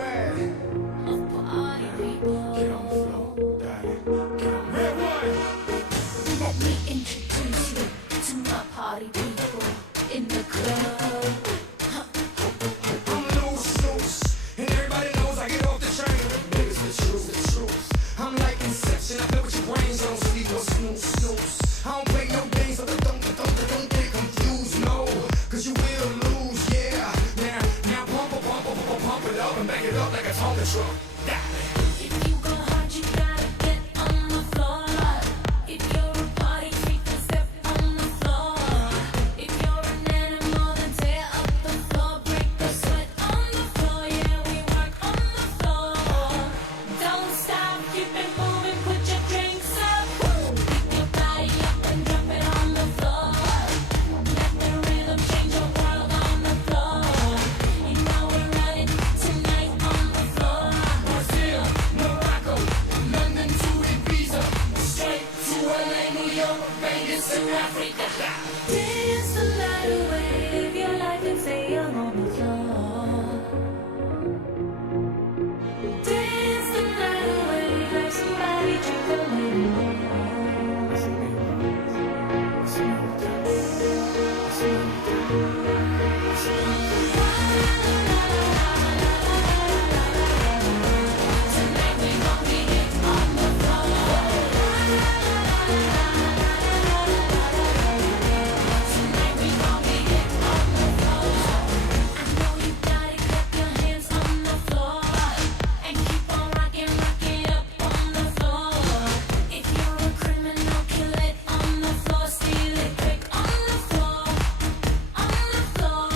at? of party people. Get on the floor, darling. Get on the floor. Let me introduce you to my party people in the club. I'm loose, and everybody knows I get off the train. Baby's the truth. I'm like Inception, I play with your brains, I don't sleep or snooze. I don't play no games, so don't get confused, no. Cause you will lose, yeah. Now pump it up and back it up like a Tonka truck. If you go hard, you gotta get on the floor. If you're a party freak, then step on the floor. If you're an animal, then tear up the floor. Break the sweat on the floor, yeah, we work on the floor. Don't stop, keep it moving, put your drinks up. Pick your body up and drop it on the floor. Let the rhythm change your world on the floor. You know we're running tonight on the floor. Brazil, Morocco, London to Ibiza, straight to LA, New York, Vegas to Africa. Dance the night away, live your life and stay young on the floor. Dance the night away, grab somebody, drink a little more. Tonight we gon' get it on the floor. Tonight we gon' get it on the floor. I know you got it, clap your hands on the floor and keep on rocking, rock it up on the floor. If you're a criminal, kill it on the floor, steal it quick on the floor, on the floor.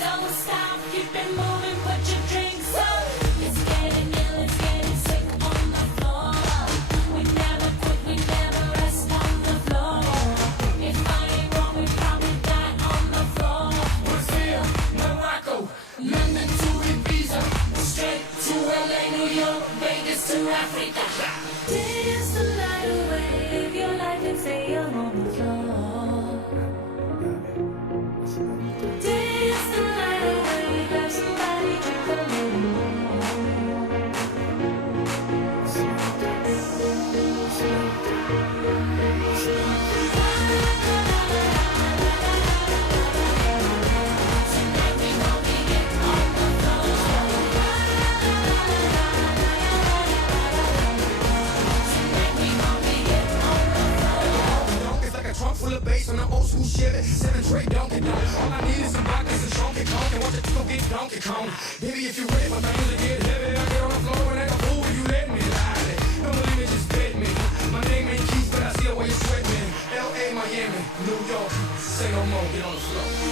Don't stop, keep it moving, put your drinks up. It's getting ill, it's getting sick on the floor. We never quit, we never rest on the floor. If I ain't wrong, we probably die on the floor. Brazil, Morocco, London to Ibiza, straight to LA, New York, Vegas to Africa. Dance the night away, live your life and stay young on the floor. Dance the night away, grab somebody, drink a little more. Tonight we gon' get it on the floor. Tonight we gon' get it on the floor. It's like a trunk full of bass on an old school Chevy, 7 tray Donkey Kong. All I need is some vodka, some Donkey Kong, and watch it go get Donkey Kong. Baby, if you ready for things to get heavy, I get on the floor and act a fool if you let me ride it. Don't believe me, just bet me. My name ain't Keith, but I see the way you sweat me. L.A., Miami, New York, say no more, get on the floor.